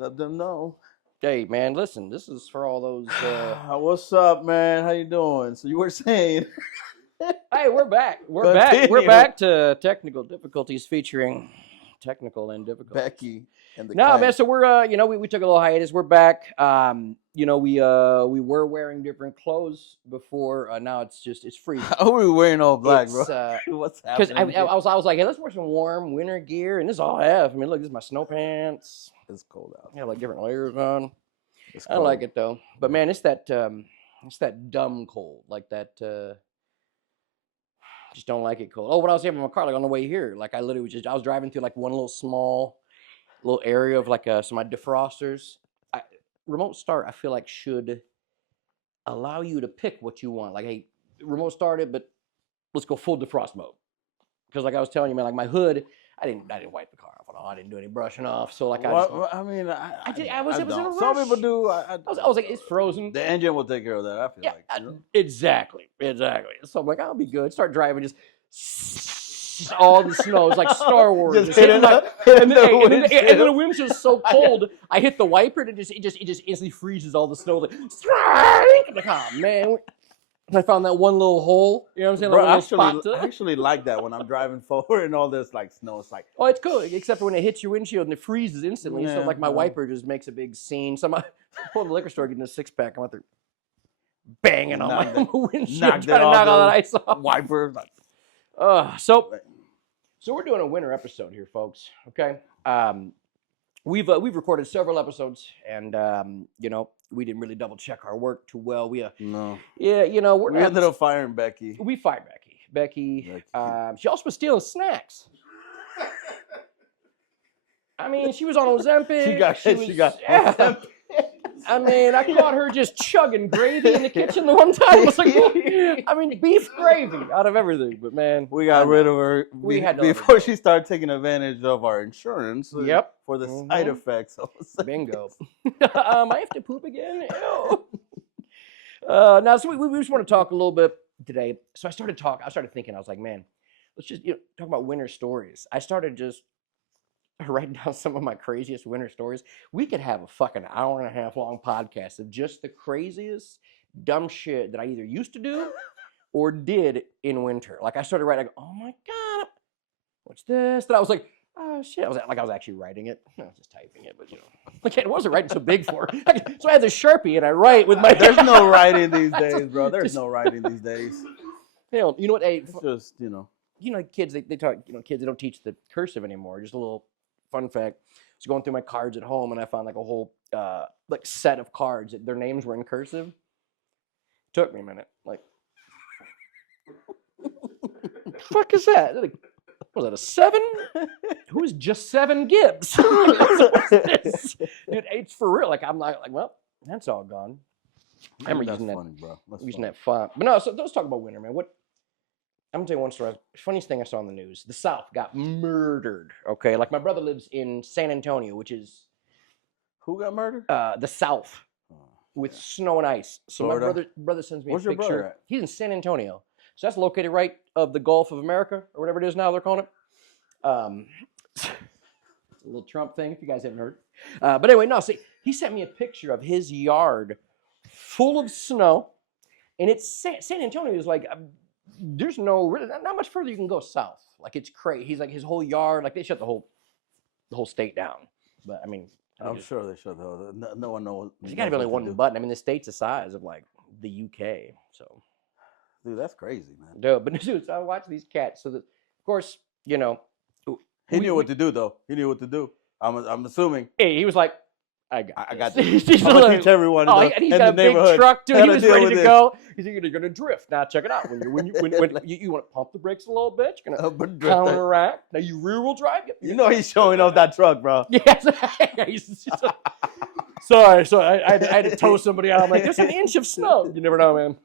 Let them know. Hey, man, listen, this is for all those. What's up, man? How you doing? So you were saying? Hey, we're back. We're Continue. back to technical difficulties featuring technical and difficulties. Becky and the No, clan. man. So we're, we took a little hiatus. We're back. We were wearing different clothes before. Now it's freezing. How are we wearing all black, bro? What's Because happening? I was like, hey, let's wear some warm winter gear, and this is all I have. I mean, look, this is my snow pants. It's cold out. I have like different layers on. It's I cold. like it though, but man, it's that dumb cold, like that. Just don't like it cold. Oh, when I was in my car, like on the way here, like I was driving through like one little area of like some of my defrosters. Remote start, I feel like should allow you to pick what you want. Like, hey, remote start it, but let's go full defrost mode. Because like I was telling you, man, like my hood, I didn't wipe the car off at all. I didn't do any brushing off. So like I was in a rush. Some people do. I was like, it's frozen. The engine will take care of that. I feel like. You know? Exactly. So I'm like, I'll be good. Start driving, just all the snow. It's like Star Wars. Just hitting and then the windshield's so cold. I hit the wiper and it just instantly freezes all the snow. Like, I'm like, oh man. I found that one little hole. You know what I'm saying? Like Bro, I actually like that when I'm driving forward and all this like snow. It's like, oh, it's cool. Except for when it hits your windshield and it freezes instantly. So like my wiper just makes a big scene. So I'm pulling the liquor store, getting a 6-pack. I'm out there banging on my windshield, trying to knock all that ice off. Wiper. So we're doing a winter episode here, folks. Okay. We've recorded several episodes, and we didn't really double check our work too well. We ended up firing Becky. We fired Becky. She also was stealing snacks. I mean, she was on Ozempic. She got Ozempic. I mean, I caught her just chugging gravy in the kitchen the one time. I was like, I mean, beef gravy out of everything. But man, we got rid of her before she started taking advantage of our insurance. Yep. For the side effects. Bingo. I have to poop again. Ew. Now, so we just want to talk a little bit today. So I started thinking. I was like, man, let's just talk about winter stories. I started just writing down some of my craziest winter stories. We could have a fucking hour and a half long podcast of just the craziest dumb shit that I either used to do or did in winter. Like I started writing, like, oh my God, what's this? And I was like, oh shit. I was actually writing it. I was just typing it, but it wasn't writing so big for it. So I had the Sharpie and I write with my. There's no writing these days, bro. There's no writing these days. You know what? Hey, it's just kids they talk. Kids they don't teach the cursive anymore. Just a little fun fact. I was going through my cards at home and I found like a whole like set of cards that their names were in cursive. Took me a minute. Like, what the fuck is that? Like, was that a 7? Who is just 7 Gibbs? What's this? Dude, it's for real. Like I'm like, well, that's all gone. I remember using that. Funny, bro. Using that font. But no, so let's talk about winter, man. I'm gonna tell you one story. Funniest thing I saw in the news: the South got murdered. Okay, like my brother lives in San Antonio, which is who got murdered? The South, with snow and ice. So Florida? my brother sends me Where's a picture. Your brother at? He's in San Antonio, so that's located right of the Gulf of America or whatever it is now they're calling it. It's a little Trump thing if you guys haven't heard. But anyway, no. See, he sent me a picture of his yard full of snow, and it's San Antonio is like. There's not much further you can go south. Like it's crazy. He's like his whole yard. Like they shut the whole state down. But I mean, I'm sure they shut the whole. No one knows. There's got to be only one button. I mean, the state's the size of like the UK. So, dude, that's crazy, man. Dude, but dude, so I watch these cats. So that, of course, he knew what to do though. He knew what to do. I'm assuming. Hey, he was like, I got this. I'm gonna teach everyone. He's got a big truck too. He was ready to go. He's like, you're gonna drift. Now check it out. When you want to pump the brakes a little bit, you're gonna counteract. Now you rear wheel drive. He's showing off that truck, bro. Yes. Sorry. So I had to tow somebody out. I'm like, there's an inch of snow. You never know, man.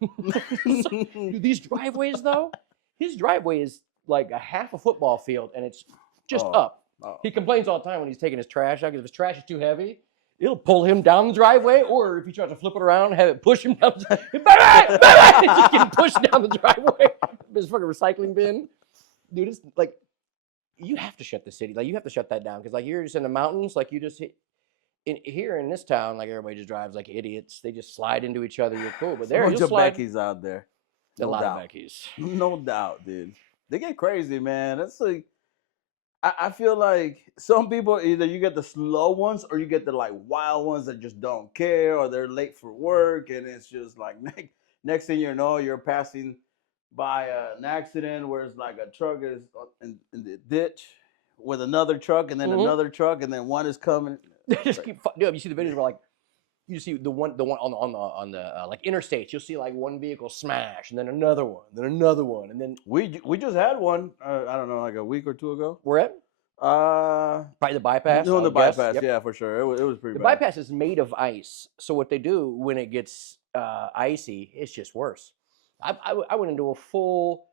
Dude, these driveways though, his driveway is like a half a football field, and it's just up. Oh. He complains all the time when he's taking his trash out because if his trash is too heavy. It'll pull him down the driveway, or if he tries to flip it around, have it push him down. Bye-bye! He's just getting pushed down the driveway. This fucking recycling bin, dude. It's like you have to shut the city. Like you have to shut that down because like you're just in the mountains. Like you just hit. here in this town, like everybody just drives like idiots. They just slide into each other. You're cool, but A there bunch you'll of slide. Becky's out there. A No lot doubt. of Becky's. No doubt, dude. They get crazy, man. That's like, I feel like some people, either you get the slow ones or you get the like wild ones that just don't care, or they're late for work, and it's just like next thing you know, you're passing by an accident where it's like a truck is in the ditch with another truck, and then another truck, and then one is coming. They just keep. Dude, you see the videos where like you see the one on the like interstates. You'll see like one vehicle smash, and then another one, and then We just had one. I don't know, like a week or two ago. we're at probably the bypass. Doing I the would guess. bypass, Yep. yeah, for sure. It was pretty The bad. bypass is made of ice, so what they do when it gets icy, it's just worse. I went into a full.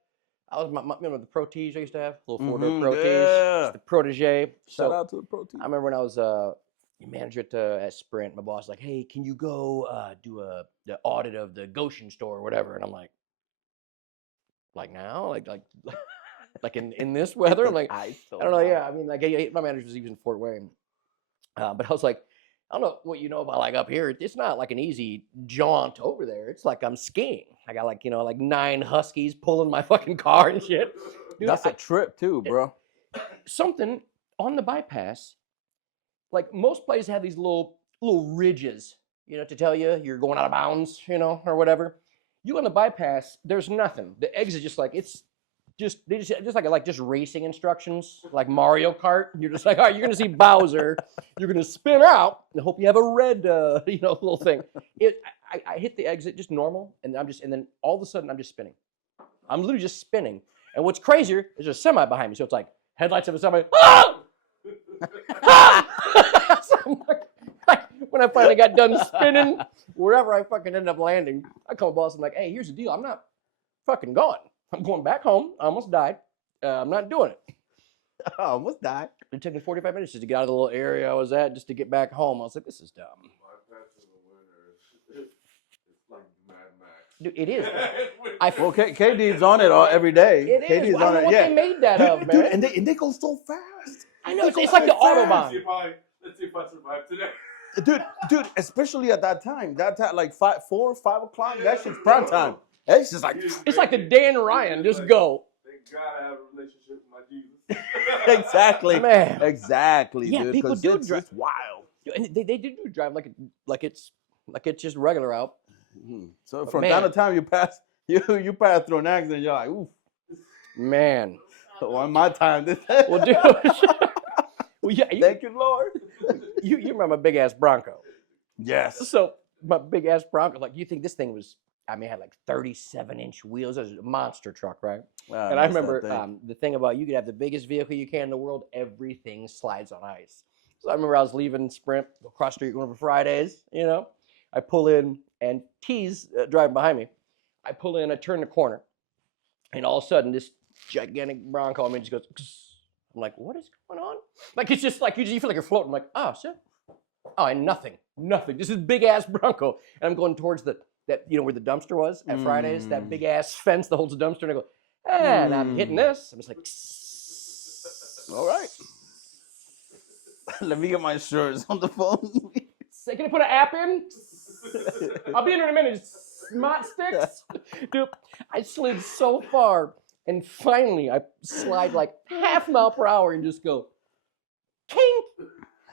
I was remember the Proteage I used to have, little 4-door Proteage, yeah. it's the Protege. Shout out to the protein. I remember when I was manager at Sprint, my boss was like, "Hey, can you go do the audit of the Goshen store or whatever?" And I'm like now, like in this weather, I'm like, I don't know. Yeah, I mean, like my manager was even in Fort Wayne, but I was like, I don't know what you know about like up here. It's not like an easy jaunt over there. It's like I'm skiing. I got like like 9 huskies pulling my fucking car and shit. Dude, That's a trip too, bro. Something on the bypass. Like most places have these little ridges, to tell you you're going out of bounds, or whatever. You on the bypass, there's nothing. The exit just like it's just like racing instructions, like Mario Kart. You're just like, all right, you're gonna see Bowser, you're gonna spin out, and hope you have a red, little thing. I hit the exit just normal, and then all of a sudden I'm just spinning. I'm literally just spinning. And what's crazier is there's a semi behind me, so it's like headlights of a semi. Ah! So like, when I finally got done spinning, wherever I fucking ended up landing, I call boss. I'm like, hey, here's the deal. I'm not fucking going. I'm going back home. I almost died. I'm not doing it. I almost died. It took me 45 minutes just to get out of the little area I was at, just to get back home. I was like, this is dumb. Dude, it is. Well, KD's on it every day. It is. KD's I don't know what they made that of, man. Dude, and they go so fast. I know. It's like the Autobahn. Let's see if I survive today. Dude, especially at that time, like 5 o'clock, that shit's prime time. It's just like It's like the Dan Ryan, just go. Thank God I have a relationship with my Jesus. exactly, Man. Exactly, Yeah, dude. people do it's drive. just wild. And they do drive like it's just regular out. So from time to time you pass through an accident, you're like, oof. Man. On my time, Well, dude. Well, yeah. Thank you, Lord. You remember my big ass Bronco? Yes. So my big ass Bronco, like you think this thing was? I mean, it had like 37-inch wheels. It was a monster truck, right? And I remember the thing about you could have the biggest vehicle you can in the world. Everything slides on ice. So I remember I was leaving Sprint, across the street, going over Fridays. I pull in and T's driving behind me. I pull in, I turn the corner, and all of a sudden this gigantic Bronco, just goes. I'm like, what is going on? Like it's just like you feel like you're floating. I'm like, oh shit. Oh, and nothing. Just this big ass Bronco, and I'm going towards that where the dumpster was at Fridays, that big ass fence that holds the dumpster, and I go, and I'm hitting this. I'm just like, all right. Let me get my insurance on the phone. Say, can I put an app in? I'll be in a minute. Smart sticks. Dude, I slid so far, and finally I slide like half mile per hour and just go, kink.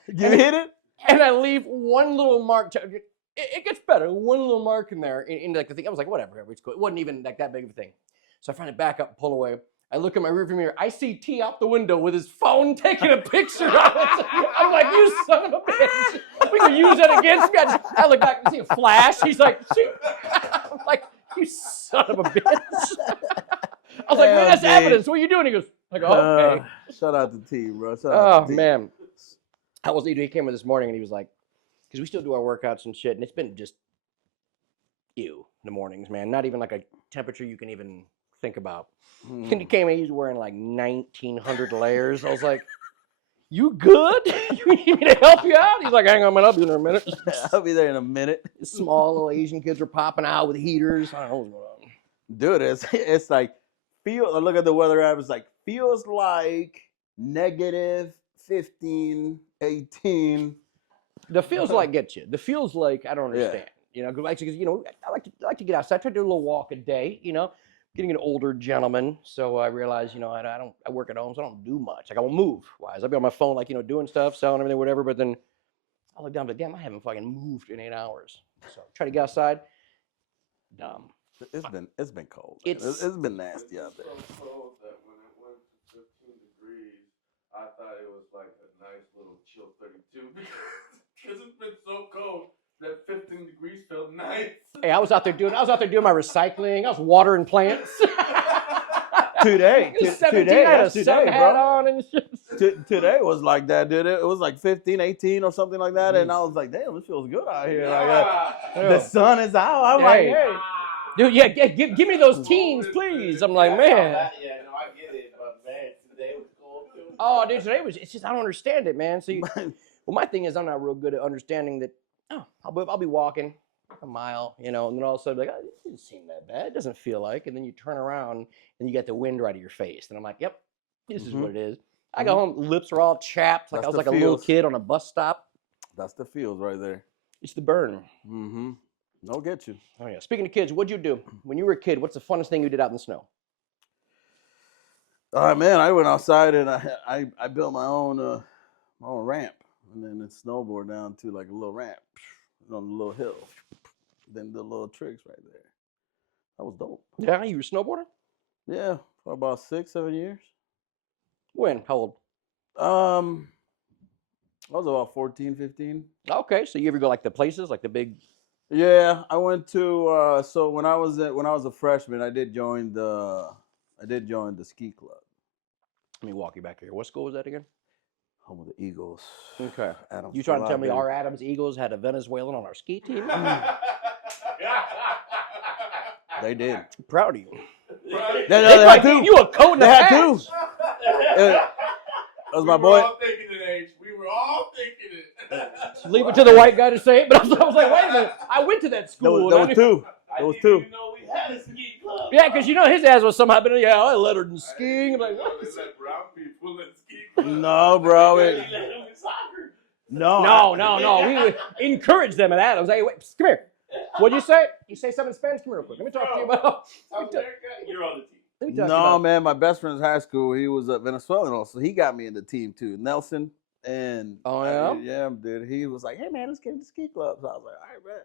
You hit it? And I leave one little mark. It gets better. One little mark in there. In like the thing, I was like, whatever, it's cool. It wasn't even like that big of a thing. So I finally back up and pull away. I look at my rearview mirror. I see T out the window with his phone taking a picture of it. I'm like, you son of a bitch. We can use that against me. I look back and see a flash. He's like, shoot. I'm like, you son of a bitch. I was like, man, that's evidence. What are you doing? He goes, like, oh, okay. Shout out to T, bro. Shout out to T. Man. He came in this morning and he was like, because we still do our workouts and shit, and it's been just ew in the mornings, man. Not even like a temperature you can even think about. And he came in, he was wearing like 1,900 layers. I was like, you good? You need me to help you out? He's like, hang on, man, I'll be there in a minute. I'll be there in a minute. Small little Asian kids were popping out with heaters. I don't know what's going on. Dude, it's like, look at the weather app, it's like, feels like -15, 18. The feels like get you. The feels like I don't Yeah. understand. You know, because I like to get outside. I try to do a little walk a day. You know, getting an older gentleman, so I realize I work at home, so I don't do much. Like I won't move. Wise, I'll be on my phone, like doing stuff, selling everything, whatever. But then I look down, but damn, I haven't fucking moved in 8 hours. So try to get outside. Dumb. It's been cold. Man. It's been nasty out there. It's so cold that when it went to 15 degrees, I thought it was like a nice little chill 32 because it's been so cold that 15 degrees felt nice. Hey, I was out there doing my recycling. I was watering plants. Today, It was 17, I had a sun hat on and shit. Today was like that, dude. It was like 15, 18 or something like that. And I was like, damn, this feels good out here. Like, the sun is out. I'm like, hey. Dude, yeah, give me those teens, please. I'm like, man. Yeah, no, I get it, but man, today was cold too. Oh, dude, it's just I don't understand it, man. So, well, my thing is I'm not real good at understanding that. Oh, I'll be walking a mile, and then all of a sudden like, oh, it didn't seem that bad. It doesn't feel like, and then you turn around and you get the wind right at your face, and I'm like, yep, this is what it is. I go home, lips are all chapped, like I was like a little kid on a bus stop. That's the feels right there. It's the burn. Mm-hmm. No, get you. Oh yeah. Speaking of kids, what'd you do when you were a kid? What's the funnest thing you did out in the snow? Man, I went outside and I built my own ramp, and then it snowboard down to like a little ramp on a little hill. Then the little tricks right there. That was dope. Yeah, you were snowboarding? Yeah, for about 6, 7 years. When? How old? I was about 14, 15. Okay, so you ever go like the places, like the big? Yeah, I went to so when I was a freshman, I did join the ski club. Let me walk you back here. What school was that again? Home of the Eagles. Okay. Adams You trying to tell me Library. our Adams Eagles had a Venezuelan on our ski team? They did. Proud of you. They Like had to. you a coat in the They had pants. to. That was my boy. We were all thinking it, H. We were all thinking it. Leave it to the white guy to say it, but I was like, wait a minute. I went to that school. There was two. I There was didn't two. even know we had a ski club. Yeah, because his ass was somehow been, I lettered in skiing. I'm like, They what? let brown people in ski club. No, bro. They let him in soccer. No. We would encourage them at Adams. Hey, wait, come here. What'd you say? You say something in Spanish? Come here real quick. Let me talk to you about. South America, you're on the team. Let me talk to you No, about. man. My best friend in high school, he was a Venezuelan also. He got me in the team too. Nelson. And Oh, yeah? yeah, dude. He was like, hey, man, let's get in the ski club. So I was like, all right, man.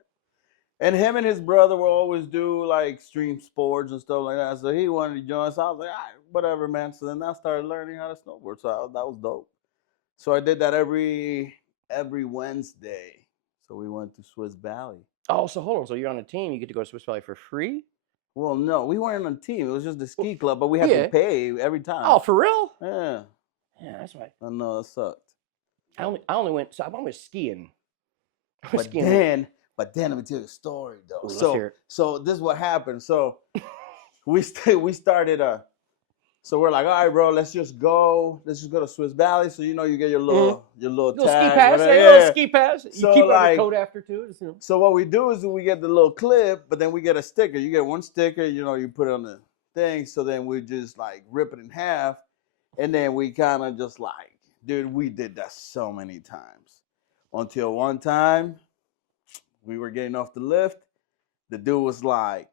And him and his brother will always do like extreme sports and stuff like that. So he wanted to join. So I was like, all right, whatever, man. So then I started learning how to snowboard. So that was dope. So I did that every Wednesday. So we went to Swiss Valley. Oh, so hold on. So you're on a team. You get to go to Swiss Valley for free? Well, no, we weren't on a team. It was just the ski club, but we had Yeah. to pay every time. Oh, for real? Yeah. Yeah, that's right. I know, it sucked. I only went. So I went skiing. I went But skiing. then let me tell you a story though. Ooh, let's hear it. So this is what happened. So we started so we're like, all right, bro, let's just go to Swiss Valley. So you get your little Little tag, ski pass. whatever. Yeah, little ski pass. You So, keep it on like- your coat after too. Just, So what we do is we get the little clip, but then we get a sticker. You get one sticker, you put it on the thing. So then we just like rip it in half, and then we kind of just like, dude, we did that so many times until one time we were getting off the lift. The dude was like,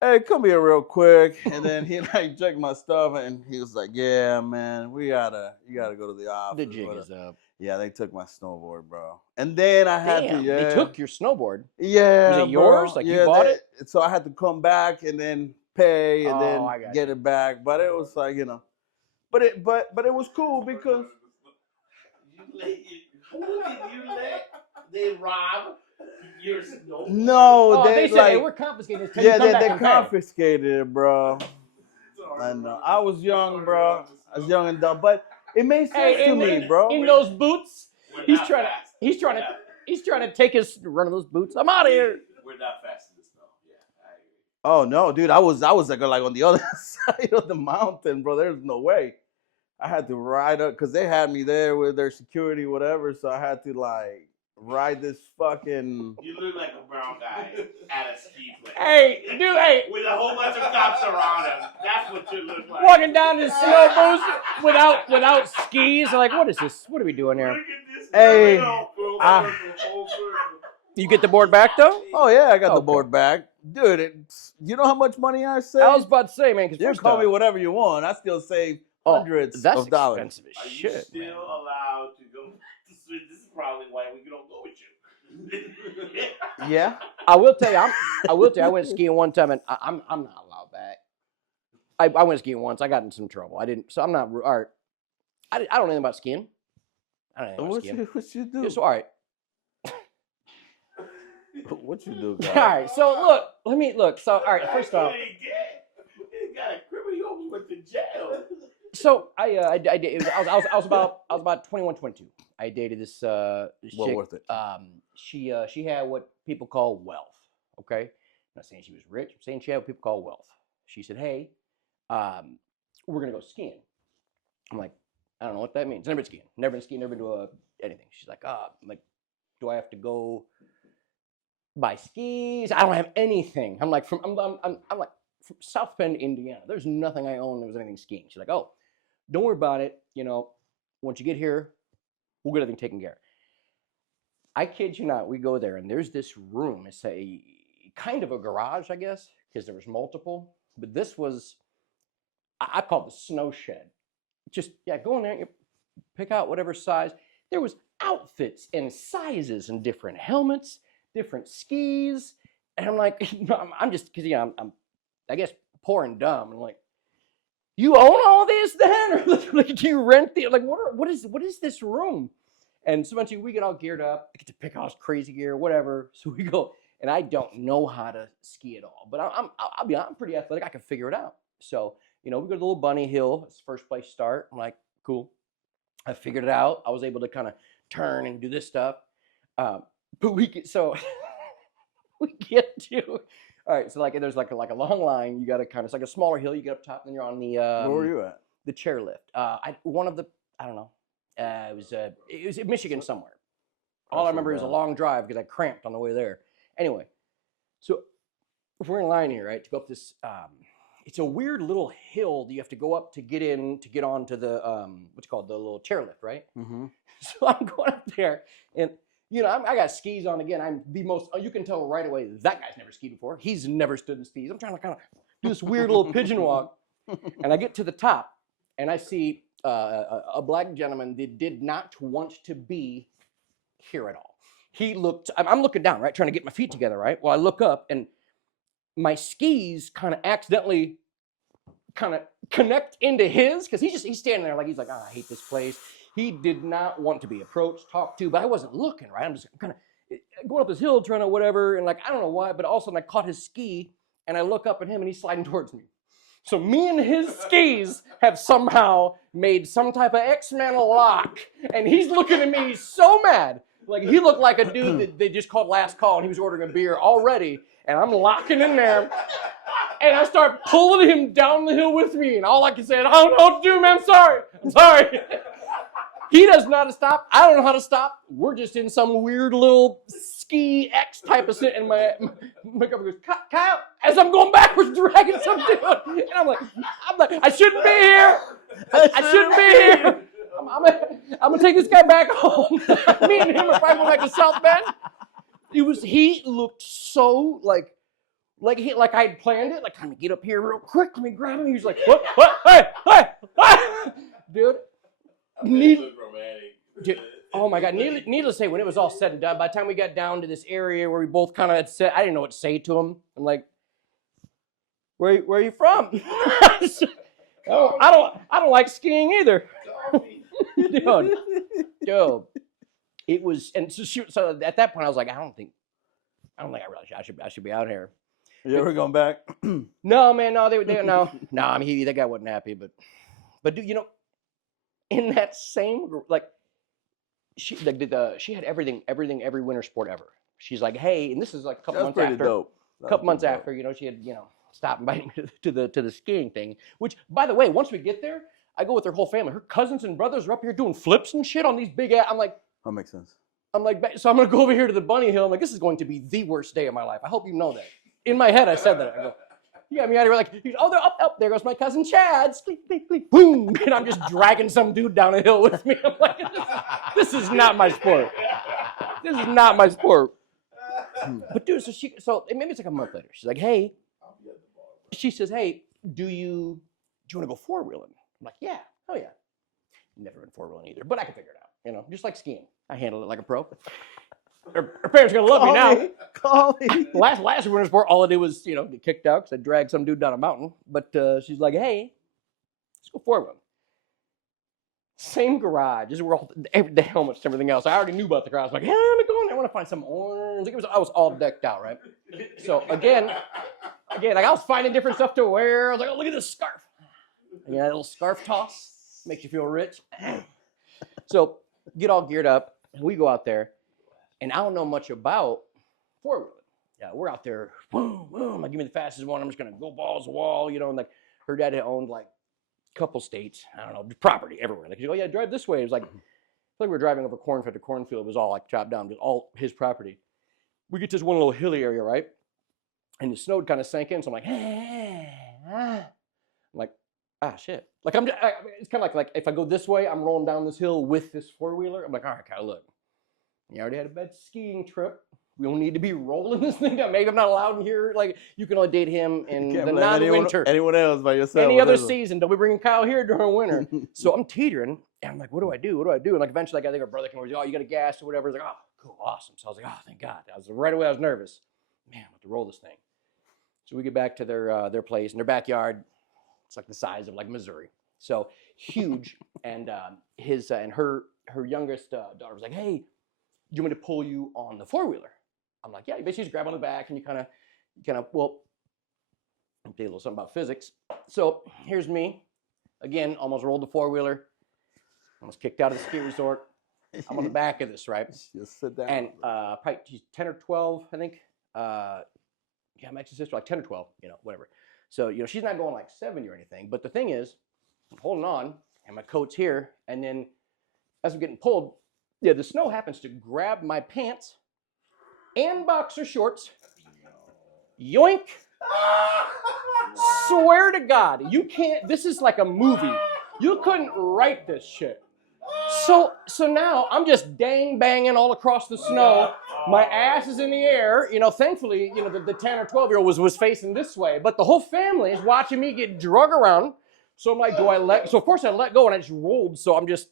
hey, come here real quick. And then he like checked my stuff and he was like, yeah, man, you gotta go to the office. the jig Whatever. is up. Yeah, they took my snowboard, bro. And then I had Damn, to, yeah. they took your snowboard. Yeah. Was it yours? bro. Like, you yeah, bought it? So I had to come back and then pay and Oh, I then got get it back. But it was like, but it was cool because Who did you let? They rob your snowboard? no, Oh, they said, like, hey, we're confiscating this. Can yeah, you come they back and pay? confiscated it, bro. I know. I was young, bro. I was young and dumb, but it made sense Hey, to in, me, in, bro. in those boots, We're he's not trying fast. to he's trying to take his run of those boots. I'm Yeah. out of here. We're not fast in the snow. Yeah, I agree. Oh no, dude, I was like on the other side of the mountain, bro. There's no way. I had to ride up because they had me there with their security, whatever. So I had to like ride this fucking. You look like a brown guy at a ski place. Hey, dude, hey, With a whole bunch of cops around him. That's what you look like. walking down the snow boots without skis. Like, what is this? What are we doing Look here? at this Hey, Full I- circle, full circle. You get the board back though? Oh yeah, I got the Okay. board back, dude. You know how much money I saved? I was about to say, man, because You can first call me off, whatever you want. I still save oh, hundreds that's of dollars. expensive as Are you shit, still man. allowed to go to swim? This is probably why we don't go with you. Yeah. I will tell you, I went skiing one time, and I'm not allowed back. I went skiing once. I got in some trouble. I didn't. So I'm not. All right. I don't know anything about skiing. I don't know anything about skiing. What you do? Yeah, so all right. What you do, All guy? right. So look. Let me look. So all right. First off. You got a criminal. You almost went to jail. So I did. I was about 21, 22. I dated this Well chick. worth it. She had what people call wealth. Okay. I'm not saying she was rich. I'm saying she had what people call wealth. She said, "Hey, we're gonna go skiing." I'm like, I don't know what that means. Never been skiing. Never been skiing. Never been to anything. She's like, I'm like, do I have to go buy skis? I don't have anything. I'm like, I'm like from South Bend, Indiana. There's nothing I own that was anything skiing. She's like, oh, don't worry about it. You know, once you get here, we'll get everything taken care of. I kid you not. We go there and there's this room. It's a kind of a garage, I guess, because there was multiple. But this was, I call it the snow shed. Just, yeah, go in there, you pick out whatever size. There was outfits and sizes and different helmets, different skis. And I'm like, I'm just, because, you know, I'm, I guess, poor and dumb. I'm like, you own all this then? Or like, do you rent the, like, what is this room? And so eventually we get all geared up. I get to pick out this crazy gear, whatever. So we go, and I don't know how to ski at all. But I'll be honest, I'm pretty athletic. I can figure it out. So, you know, we go to the little bunny hill. It's the first place start. I'm like, cool. I figured it out. I was able to kind of turn and do this stuff. But we get, so we get to, all right. So like, there's like a long line. You got to kind of, it's like a smaller hill. You get up top, and then you're on the, Where were you at? the chairlift. I don't know. It was in Michigan somewhere. All I remember is a long drive because I cramped on the way there. Anyway, so if we're in line here, right, to go up this, it's a weird little hill that you have to go up to get onto the what's called the little chairlift, right? Mm-hmm. So I'm going up there, and you know I got skis on again. I'm the most. You can tell right away that guy's never skied before. He's never stood in skis. I'm trying to kind of do this weird little pigeon walk, and I get to the top, and I see a black gentleman that did not want to be here at all. He looked. I'm looking down, right, trying to get my feet together, right. Well, I look up and my skis kind of accidentally kind of connect into his because he's standing there like he's like, oh, I hate this place. He did not want to be approached, talked to, but I wasn't looking, right? I'm just kind of going up this hill trying to whatever, and like I don't know why, but all of a sudden I caught his ski and I look up at him and he's sliding towards me. So me and his skis have somehow made some type of X-Men lock, and he's looking at me so mad. Like he looked like a dude that they just called last call and he was ordering a beer already. And I'm locking in there, and I start pulling him down the hill with me, and all I can say is, I don't know what to do, man, I'm sorry. He does not stop, I don't know how to stop. We're just in some weird little ski X type of shit, and my girlfriend goes, Kyle, as I'm going backwards, dragging some dude, and I'm like, I shouldn't be here, I shouldn't be here. I'm gonna take this guy back home. Me and him are probably going back to South Bend. He looked so like I had planned it, like, let me get up here real quick, let me grab him. He was like, what, hey, dude. Dude, oh my God, needless to say, when it was all said and done, by the time we got down to this area where we both kind of had said, I didn't know what to say to him. I'm like, where are you from? I don't like skiing either. Dude. It was, and so at that point I was like, I don't think I really I should be out here. You ever going back? No, man, no, they no. No, I mean that guy wasn't happy, but dude, you know, in that same group, like she had everything, every winter sport ever. She's like, hey, and this is like a couple months after. Dope. A couple months after, you know, she had, you know, stopped inviting me to the skiing thing. Which, by the way, once we get there, I go with her whole family. Her cousins and brothers are up here doing flips and shit on these big ass. I'm like, that makes sense. I'm like, so I'm going to go over here to the bunny hill. I'm like, this is going to be the worst day of my life. I hope you know that. In my head, I said that. I go, You got me out here like, oh, they're up. There goes my cousin Chad. Squeak, squeak, squeak, boom. And I'm just dragging some dude down a hill with me. I'm like, this is not my sport. This is not my sport. But dude, so maybe it's like a month later. She's like, hey, she says, hey, do you want to go four-wheeling? I'm like, yeah, oh yeah. Never been four-wheeling either, but I can figure it out. You know, just like skiing. I handle it like a pro. Her parents are gonna love me now. Call me. Last winter sport, all I did was, get kicked out because I dragged some dude down a mountain. But she's like, hey, let's go four-wheeling. Same garage. This is where all the helmets and everything else. I already knew about the garage. I was like, yeah, I'm going. I want to find some orange. I was all decked out, right? So again, like I was finding different stuff to wear. I was like, oh, look at this scarf. And that little scarf toss makes you feel rich. So get all geared up, and we go out there. And I don't know much about four-wheeling. Yeah, we're out there, boom, boom. Like, give me the fastest one. I'm just gonna go balls to the wall, and like her dad had owned like a couple states. I don't know, property everywhere. Like, oh yeah, drive this way. It was like we were driving over cornfield to cornfield. It was all like chopped down, just all his property. We get to this one little hilly area, right? And the snow kind of sank in, so I'm like, I'm like, shit. Like it's kind of like if I go this way, I'm rolling down this hill with this four-wheeler. I'm like, all right, Kyle, look. You already had a bad skiing trip. We don't need to be rolling this thing down. Maybe I'm not allowed in here. Like, you can only date him in the non-winter. Anyone else by yourself. Any other season. Don't be bringing Kyle here during winter. So I'm teetering, and I'm like, what do I do? And like, eventually, I think our brother came over. Oh, you got a gas or whatever. He's like, oh, cool, awesome. So I was like, oh, thank God. Right away, I was nervous. Man, I'm about to roll this thing. So we get back to their place, and their backyard, it's like the size of like Missouri. So huge. And her youngest daughter was like, hey, do you want me to pull you on the four-wheeler? I'm like, yeah, you basically just grab on the back and you kind of, well, I'll tell you a little something about physics. So here's me, again, almost rolled the four-wheeler, almost kicked out of the ski resort. I'm on the back of this, right? Just sit down. And probably she's 10 or 12, I think. Yeah, my sister, like 10 or 12, whatever. So, she's not going like 70 or anything. But the thing is, I'm holding on, and my coat's here, and then as I'm getting pulled, yeah, the snow happens to grab my pants and boxer shorts. Yoink. Swear to God, you can't, this is like a movie. You couldn't write this shit. So now I'm just dang banging all across the snow. My ass is in the air. Thankfully, the 10 or 12-year-old was facing this way. But the whole family is watching me get drug around. So I'm like, so of course I let go and I just rolled. So I'm just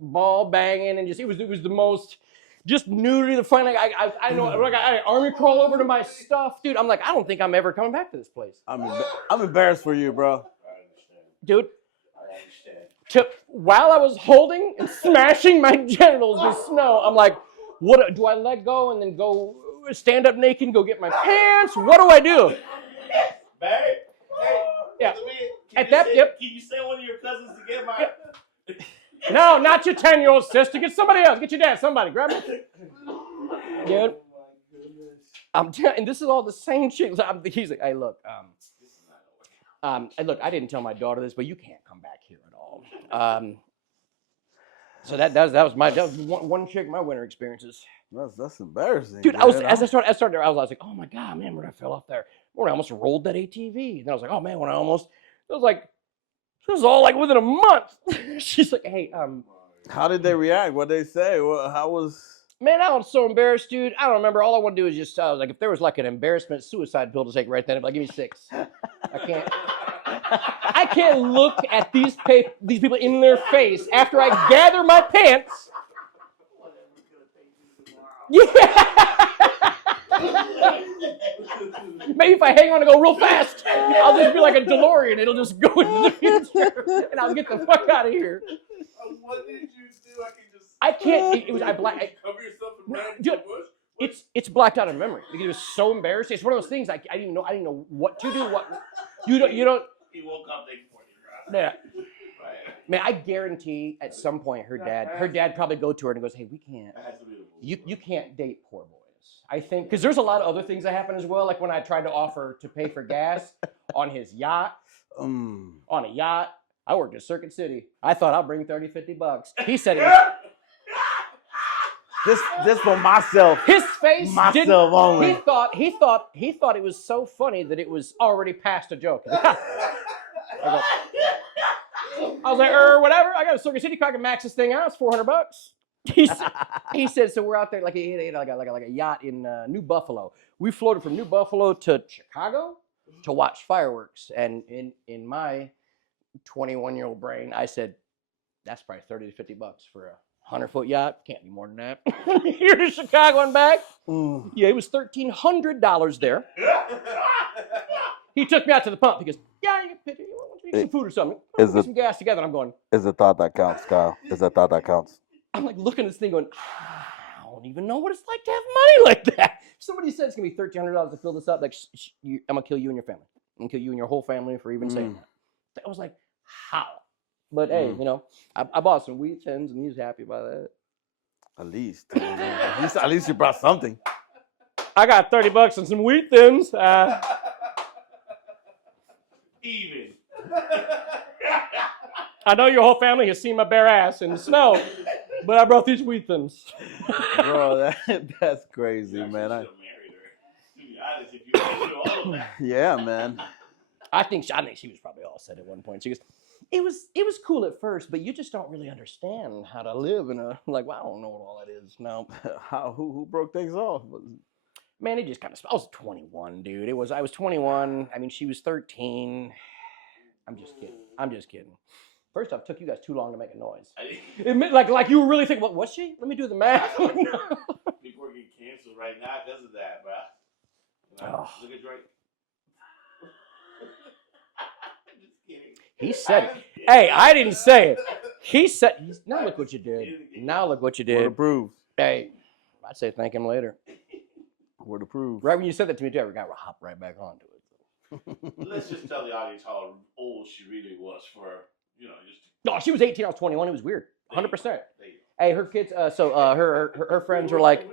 ball banging and just it was the most just nudity. The fun, like I know, like I army crawl over to my stuff, dude. I'm like, I don't think I'm ever coming back to this place. I'm embarrassed for you, bro. Dude, while I was holding and smashing my genitals with snow, I'm like, what do I let go and then go stand up naked and go get my pants? What do I do? Babe, yeah. Can you say one of your cousins to get my? No, not your 10-year-old sister. Get somebody else. Get your dad. Somebody. Grab me. Dude. And this is all the same shit. He's like, hey, look. Look, I didn't tell my daughter this, but you can't come back here at all. So that was one chick. My winter experiences. That's embarrassing, dude. As I started, I was like, oh my God, man, when I fell off there, when I almost rolled that ATV. And I was like, oh man, it was all like within a month. She's like, hey, how did they react? What they say? How was? Man, I was so embarrassed, dude. I don't remember. All I want to do is just like, if there was like an embarrassment suicide pill to take right then, I'd be like, give me 6. I can't look at these people in their face after I gather my pants. Yeah. Maybe if I hang on and go real fast, I'll just be like a DeLorean. It'll just go into the future, and I'll get the fuck out of here. What did you do? I can't. It was cover yourself in dude, bush. It's blacked out of memory because it was so embarrassing. It's one of those things I didn't know what to do. You don't. He woke up thinking for you, right? Yeah. Man, I guarantee at some point her dad probably go to her and goes, hey, we can't. You can't date poor boys. I think because there's a lot of other things that happen as well. Like when I tried to offer to pay for gas on his yacht. On a yacht. I worked at Circuit City. I thought I'll bring $30, $50. He said it was, This for myself. His face Myself didn't. only. He thought it was so funny that it was already past a joke. I was like, whatever. I got a Circuit City car. I can max this thing out. It's $400. He said, so we're out there like a yacht in New Buffalo. We floated from New Buffalo to Chicago to watch fireworks. And in my 21-year-old brain, I said, that's probably $30 to $50 for a 100-foot yacht. Can't be more than that. Here to Chicago and back. Yeah, it was $1,300 there. He took me out to the pump. He goes, yeah, you can get some food or something. Get some gas together. And I'm going, It's the thought that counts, Kyle. It's the thought that counts. I'm like looking at this thing going, I don't even know what it's like to have money like that. Somebody said it's going to be $1,300 to fill this up. Like, I'm going to kill you and your family. I'm going to kill you and your whole family for even saying that. I was like, how? But hey, you know, I bought some wheat thins and he was happy about that. At least you brought something. I got $30 and some wheat thins. Even. I know your whole family has seen my bare ass in the snow, but I brought these wheat thins. Bro, that's crazy, man. Still married her. To be honest, if you went through all of that. Yeah, man. I think she was probably all set at one point. She goes, it was cool at first, but you just don't really understand how to live in a, like, well, I don't know what all that is. No. Who broke things off? Man, it just kind of, I was 21, dude. I was 21. I mean, she was 13. I'm just kidding. First off, it took you guys too long to make a noise. Like you were really thinking, what's she? Let me do the math. People are getting canceled right now because of that, bro. You know, look at Drake. Just kidding. He said it. Hey, I didn't say it. He said, now look what you did. Now look what you Word did. to prove. Hey, I'd say thank him later. Word to prove. Right when you said that to me, I got to hop right back onto it. Let's just tell the audience how old she really was for, you know, just. No, she was 18. I was 21. It was weird. 100%. Hey, her kids. Her friends were like,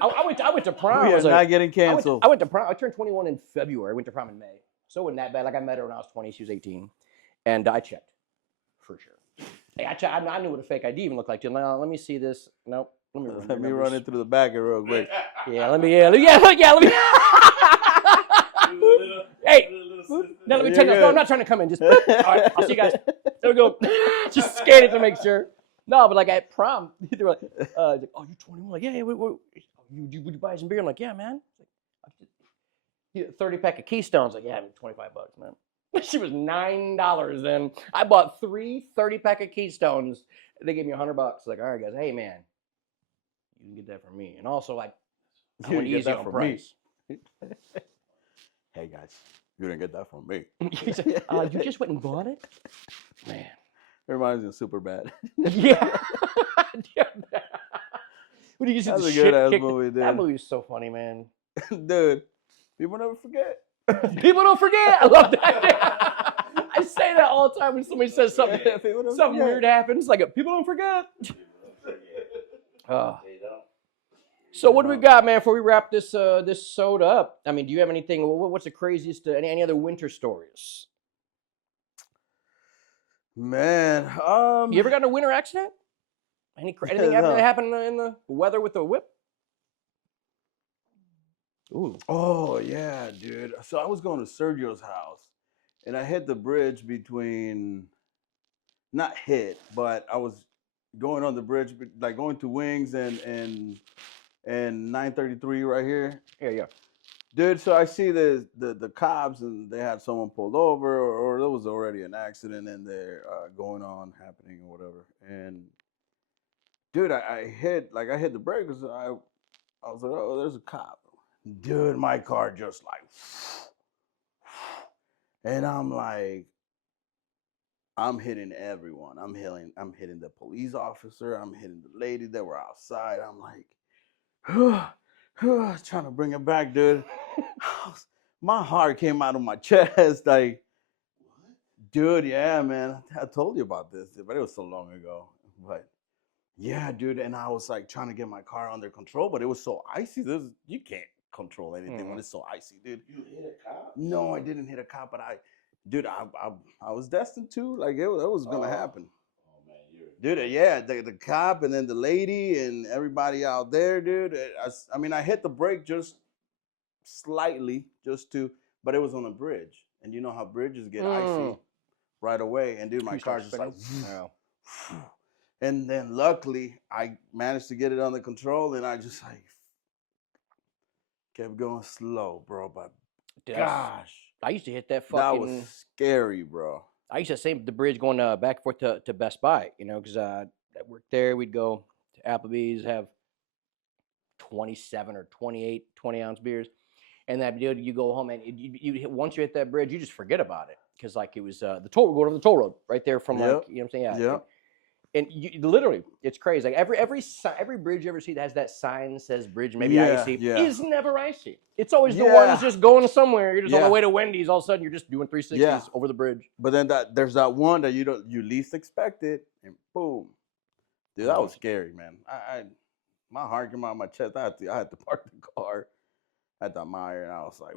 I went to prom. We are not getting canceled. I went to prom. I turned 21 in February. I went to prom in May. So it wasn't that bad. Like I met her when I was 20. She was 18, and I checked for sure. Hey, I knew what a fake ID even looked like. No, let me see this. Nope. Let me run it through the back real quick. Yeah, let me. Hey, now let me tell you. No, I'm not trying to come in. Just all right. I'll see you guys. There we go. Just scan it to make sure. No, but like at prom, they were like, oh, you're 21? Like, yeah. Would you buy some beer? I'm like, yeah, man. Like, 30-pack of Keystones. Like, yeah, $25, man. She was $9 then. I bought 3 30-pack of Keystones. They gave me $100. Like, all right, guys. Hey, man, you can get that from me. And also, like, I went easy on price. Hey guys, you didn't get that from me. You just went and bought it, man. It reminds me of Superbad. Yeah. When you That's a good ass movie, dude. That movie is so funny, man. Dude, people never forget. People don't forget. I love that. I say that all the time when somebody says something weird happens. Like, people don't forget. So what do we got, man? Before we wrap this soda up, I mean, do you have anything? What's the craziest? Any other winter stories? Man, You ever got in a winter accident? Anything happen in the weather with the whip? Ooh. Oh yeah, dude. So I was going to Sergio's house, and I hit the bridge between, not hit, but I was going on the bridge, like going to Wings and 933 right here. Yeah. Dude, so I see the cops, and they had someone pulled over, or there was already an accident in there going on, happening or whatever. And dude, I hit the brake because I was like, oh, there's a cop. Dude, my car just like, and I'm like, I'm hitting everyone. I'm hitting the police officer. I'm hitting the lady that were outside. I'm like, trying to bring it back, dude. My heart came out of my chest. Like, dude, yeah, man. I told you about this, but it was so long ago. But yeah, dude. And I was like trying to get my car under control, but it was so icy. You can't control anything when it's so icy, dude. You hit a cop? No, I didn't hit a cop, but I was destined to. Like, it was gonna happen. Oh man, Dude, yeah, the cop and then the lady and everybody out there, dude. I mean, I hit the brake just slightly, but it was on a bridge, and you know how bridges get icy right away. And dude, my You start car just like, spinning? and then luckily I managed to get it under control, and I just like kept going slow, bro. But Dude, gosh, I used to hit that that fucking. was scary, bro. I used to same the bridge going back and forth to Best Buy, you know, because I worked there. We'd go to Applebee's, have 27 or 28 20-ounce beers, and that dude, you go home and once you hit that bridge, you just forget about it because like it was the toll going over the toll road right there from like you know what I'm saying, yeah. Yeah. And you literally, it's crazy. Like every bridge you ever see that has that sign that says bridge maybe icy is never icy. It's always the one that's just going somewhere. You're just on the way to Wendy's. All of a sudden, you're just doing 360s over the bridge. But then there's that one that you least expect it, and boom, dude, that was scary, man. My heart came out of my chest. I had to park the car at the mire, and I was like,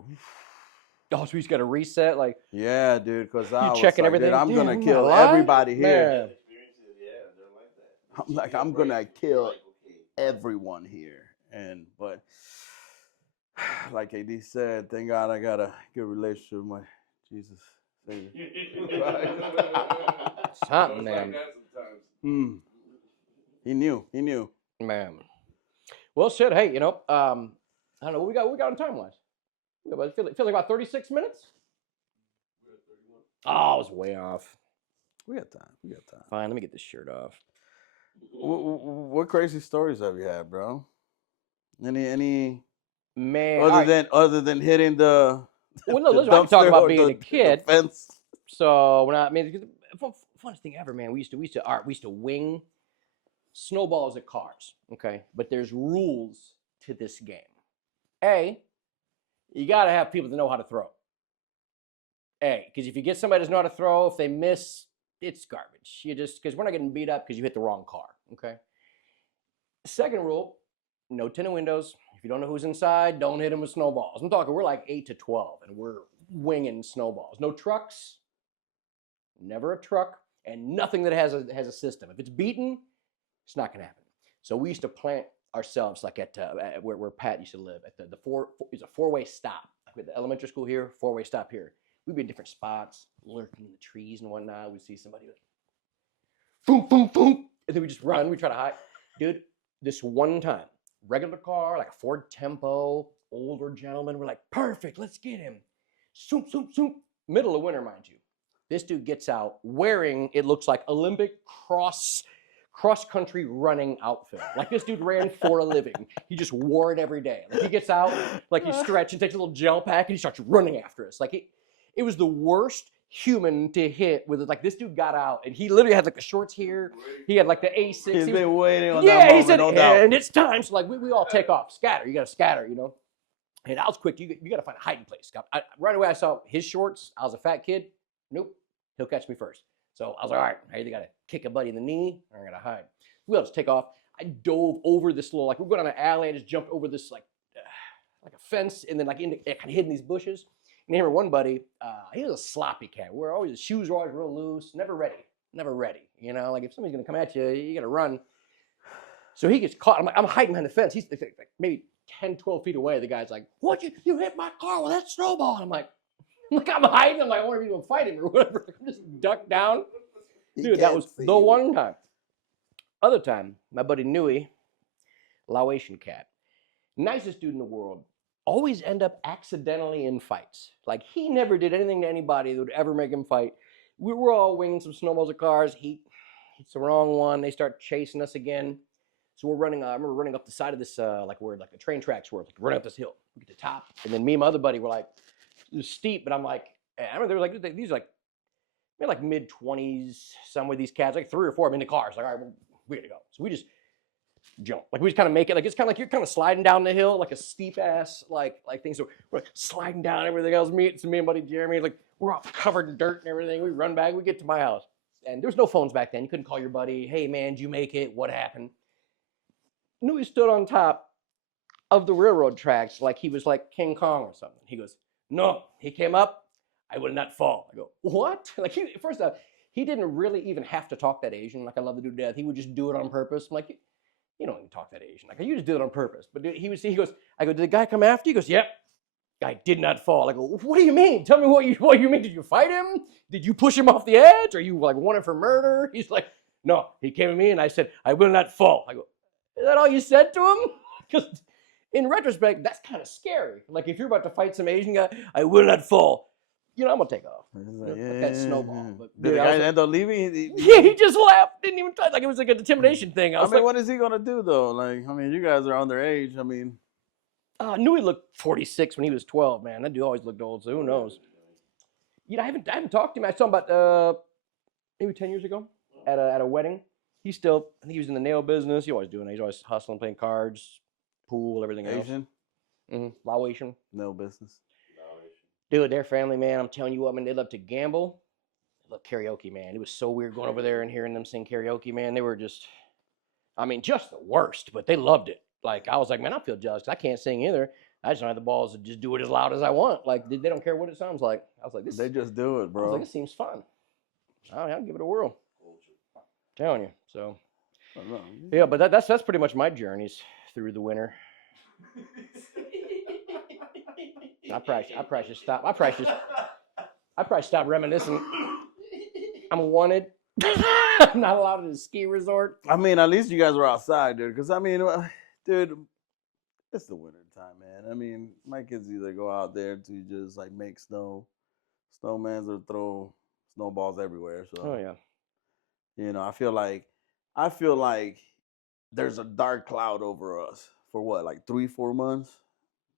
oh, so we just got to reset, like yeah, dude, because I was checking like, everything. Dude, I'm Damn, gonna kill everybody here. Man. I'm like, I'm gonna kill everyone here, but like AD said, thank God I got a good relationship with my Jesus Savior. Something, man. He knew, man. Well, shit. Hey, you know, I don't know what we got on time wise. It feels like about 36 minutes. Oh, I was way off. We got time. Fine, let me get this shirt off. What crazy stories have you had, bro? Any man other than hitting the well, no, listen, I'm talking about being a kid. The fence. So when I mean, funnest thing ever, man. We used to wing snowballs at cars. Okay, but there's rules to this game. A, you got to have people that know how to throw. Because if you get somebody that doesn't know how to throw, if they miss, it's garbage. Because we're not getting beat up because you hit the wrong car. Okay. Second rule, no tinted windows. If you don't know who's inside, don't hit them with snowballs. I'm talking, we're like 8 to 12, and we're winging snowballs. No trucks, never a truck, and nothing that has a system. If it's beaten, it's not gonna happen. So we used to plant ourselves like at where Pat used to live at it's a 4-way stop. Like with the elementary school here, 4-way stop here. We'd be in different spots, lurking in the trees and whatnot. We'd see somebody like, boom, boom, boom. And then we just run. We try to hide. Dude, this one time, regular car, like a Ford Tempo, older gentleman. We're like, perfect, let's get him. Zoom, zoom, zoom. Middle of winter, mind you. This dude gets out wearing, it looks like Olympic cross-country running outfit. Like this dude ran for a living. He just wore it every day. Like he gets out, like he stretches, takes a little gel pack, and he starts running after us. Like it was the worst human to hit with it. Like this dude got out and he literally had like the shorts here. He had like the A6. He's been waiting on that moment, he said, no doubt. And it's time. So like we all take off, scatter. You got to scatter, you know. And I was quick. You got to find a hiding place. Right away I saw his shorts. I was a fat kid. Nope, he'll catch me first. So I was like, all right, I either got to kick a buddy in the knee or I got to hide. We all just take off. I dove over this little, like we're going down an alley. I just jumped over this like a fence and then like kind of hid in these bushes. And here, one buddy, he was a sloppy cat. His shoes were always real loose, never ready. You know, like if somebody's gonna come at you, you gotta run. So he gets caught. I'm hiding behind the fence. He's like maybe 10, 12 feet away. The guy's like, "What? You hit my car with that snowball?" I'm hiding. I'm like, I want to go fight him or whatever. I'm just ducked down. Dude, that was the one time. Other time, my buddy Nui, Laotian cat, nicest dude in the world. Always end up accidentally in fights. Like he never did anything to anybody that would ever make him fight. We were all winging some snowballs at cars. He hits the wrong one. They start chasing us again. So we're running. I remember running up the side of this, like where like the train tracks were, like running up this hill. We get to the top, and then me and my other buddy were like, it was steep, but I'm like, I remember they were like these like, maybe like mid-20s. Some with these cats, like 3 or 4 of them in the cars. Like, all right, we gotta go. So we just jump. Like we just kind of make it, like it's kind of like you're kind of sliding down the hill, like a steep ass, like thing. So we're like sliding down everything else. Me and buddy Jeremy, like we're all covered in dirt and everything. We run back, we get to my house. And there was no phones back then. You couldn't call your buddy, hey man, did you make it? What happened? Knew he stood on top of the railroad tracks like he was like King Kong or something. He goes, no, he came up, I will not fall. I go, what? Like first off, he didn't really even have to talk that Asian. Like I love to do death. He would just do it on purpose. I'm like, you don't even talk that Asian. Like you just do it on purpose. But he goes, I go, did the guy come after you? He goes, yep. Guy did not fall. I go, what do you mean? Tell me what you mean. Did you fight him? Did you push him off the edge? Are you like wanted for murder? He's like, no. He came to me and I said, I will not fall. I go, is that all you said to him? Because in retrospect, that's kind of scary. Like if you're about to fight some Asian guy, I will not fall. I'm gonna take off. Like, Like that snowball. But did the guy end up leaving? Yeah, he just laughed. Didn't even touch. Like it was like an intimidation thing. I mean, what is he gonna do though? Like, I mean, you guys are underage. I mean, I knew he looked 46 when he was 12. Man, that dude always looked old. So who knows? I haven't talked to him. I saw him about maybe 10 years ago at a wedding. I think he was in the nail business. He always doing it. He's always hustling, playing cards, pool, everything else. Asian? Laotian. No business. Dude, their family, man, I'm telling you what, man, they love to gamble. They love karaoke, man. It was so weird going over there and hearing them sing karaoke, man. They were just the worst, but they loved it. Like, I was like, man, I feel jealous because I can't sing either. I just don't have the balls to just do it as loud as I want. Like, they don't care what it sounds like. I was like, They just do it, bro. I was like, this seems fun. I'll give it a whirl. Telling you. So, yeah, but that's pretty much my journeys through the winter. I probably should stop. I probably stop reminiscing. I'm wanted. I'm not allowed at a ski resort. I mean, at least you guys were outside, dude. Because I mean, dude, it's the winter time, man. I mean, my kids either go out there to just like make snowmans, or throw snowballs everywhere. So, Oh yeah. I feel like there's a dark cloud over us for what, like 3-4 months.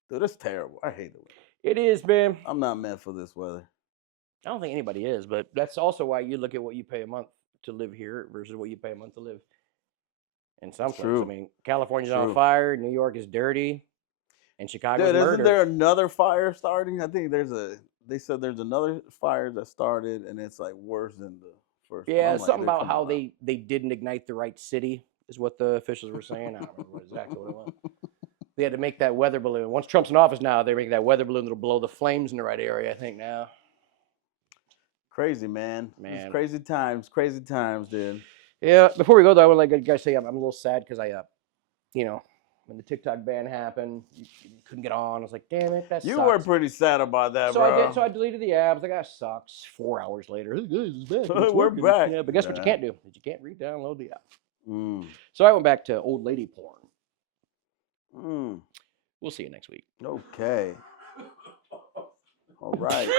Dude, it's terrible. I hate the winter. It is, man. I'm not meant for this weather. I don't think anybody is, but that's also why you look at what you pay a month to live here versus what you pay a month to live in some places. True. I mean, California's on True. fire, New York is dirty, and Chicago's Dude, murder. isn't there another fire starting? I think they said there's another fire that started, and it's like worse than the first one. Yeah, I'm like, something they're about how coming they didn't ignite the right city is what the officials were saying. I don't remember exactly what it was. They had to make that weather balloon. Once Trump's in office now, they're making that weather balloon that'll blow the flames in the right area, I think, now. Crazy, man. Man. It's crazy times, dude. Yeah, before we go, though, I would like to guys say I'm a little sad because I, when the TikTok ban happened, you couldn't get on. I was like, damn it, that You sucks. were pretty sad about that, So bro. I did. So I deleted the app. I was like, that sucks. 4 hours later, hey guys, it's back. It's We're working. back. Yeah, but guess what you can't do? You can't re-download the app. Mm. So I went back to old lady porn. Mm. We'll see you next week. Okay. All right.